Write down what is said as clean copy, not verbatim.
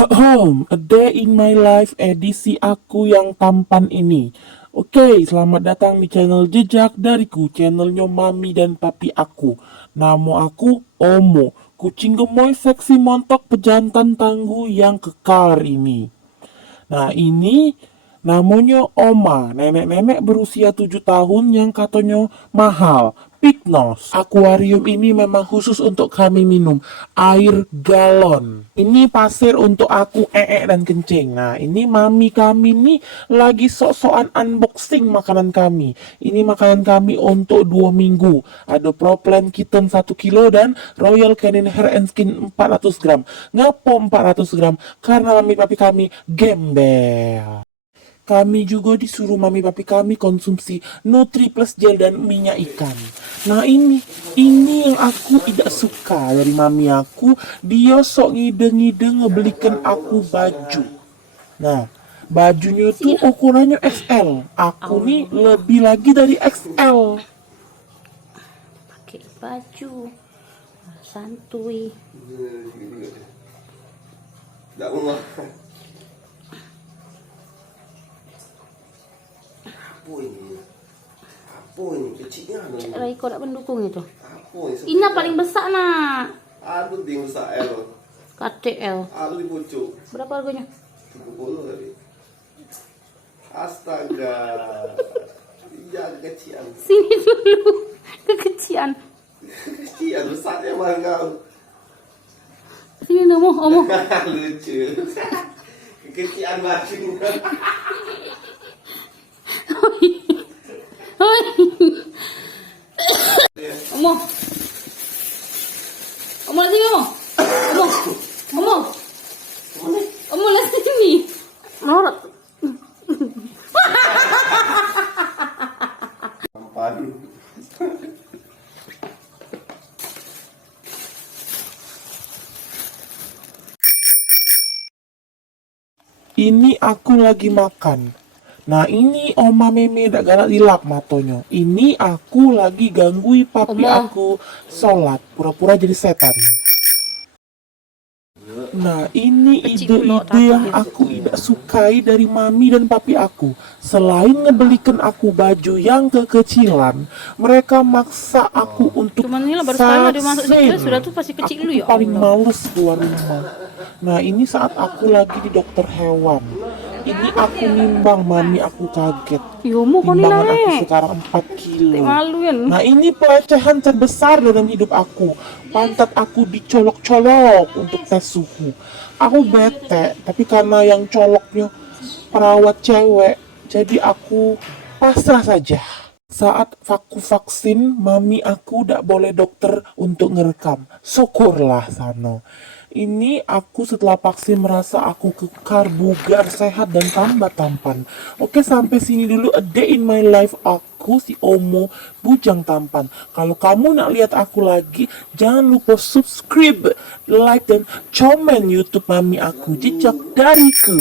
A Day in My Life edisi aku yang tampan ini. Oke, selamat datang di channel Jejak dariku, channelnya Mami dan Papi aku. Nama aku Omo, kucing gemoy seksi montok pejantan tangguh yang kekar ini. Nah, ini namanya Oma, nenek-nenek berusia 7 tahun yang katanya mahal. Pignos. Akuarium ini memang khusus untuk kami minum. Air galon. Ini pasir untuk aku dan kencing. Nah, ini mami kami nih lagi sok-sokan unboxing makanan kami. Ini makanan kami untuk 2 minggu. Ada Pro Plan Kitten 1 kilo dan Royal Canin Hair and Skin 400 gram. Ngapo 400 gram? Karena mami papi kami gembel. Kami juga disuruh mami papi kami konsumsi Nutri Plus Gel dan minyak ikan. Nah, ini yang aku tidak suka dari mami aku. Dia sok ngide-ngide ngebelikan aku baju. Nah, bajunya tuh ukurannya XL. Aku nih lebih lagi dari XL. Pakai baju santuy. Tidak mau. Apa ini kecilnya? Cik Rai kau nak mendukung itu. Apa ini? Ina paling besar nak. Aduh di besar L. KTL. Aduh di pucuk. Berapa harganya? 30 tadi. Astaga. Iya kecian. Sini dulu. Kekecian. Kecian besarnya mana kau? Sini Omo. Lucu. Kekecian bajunya. Omo. Omo lihat sini Omo. Omo lihat sini. Norak. Tampan. Ini aku lagi makan. Nah, ini oma meme dak galak dilap matonya. Ini aku lagi ganggui papi Oma. aku sholat, pura-pura jadi setan. Nah, ini Kecil pulak ide-ide yang takut. aku tidak sukai dari mami dan papi aku. Selain ngebelikan aku baju yang kekecilan, mereka maksa aku untuk Cuman ini lah baru sekali lah dia masuk situ vaksin. sudah tuh pasti kecil Aku dulu tuh ya paling Allah. males keluar rumah. Nah, ini saat aku lagi di dokter hewan. Ini aku nimbang, mami aku kaget. Yo Omo kau ni Timbangan aku naik. sekarang 4 kilo. Malu kan. Nah, ini pelecehan terbesar dalam hidup aku. Pantat aku dicolok-colok untuk tes suhu. Aku bete, tapi karena yang coloknya perawat cewek, jadi aku pasrah saja. Saat aku vaksin, mami aku tidak boleh dokter untuk ngerekam. Syukurlah Sano. Ini aku setelah vaksin merasa aku kekar, bugar, sehat, dan tambah tampan. Oke, sampai sini dulu A Day in My Life aku, si Omo, bujang tampan. Kalau kamu nak lihat aku lagi, jangan lupa subscribe, like, dan komen YouTube mami aku, Jejak dariku.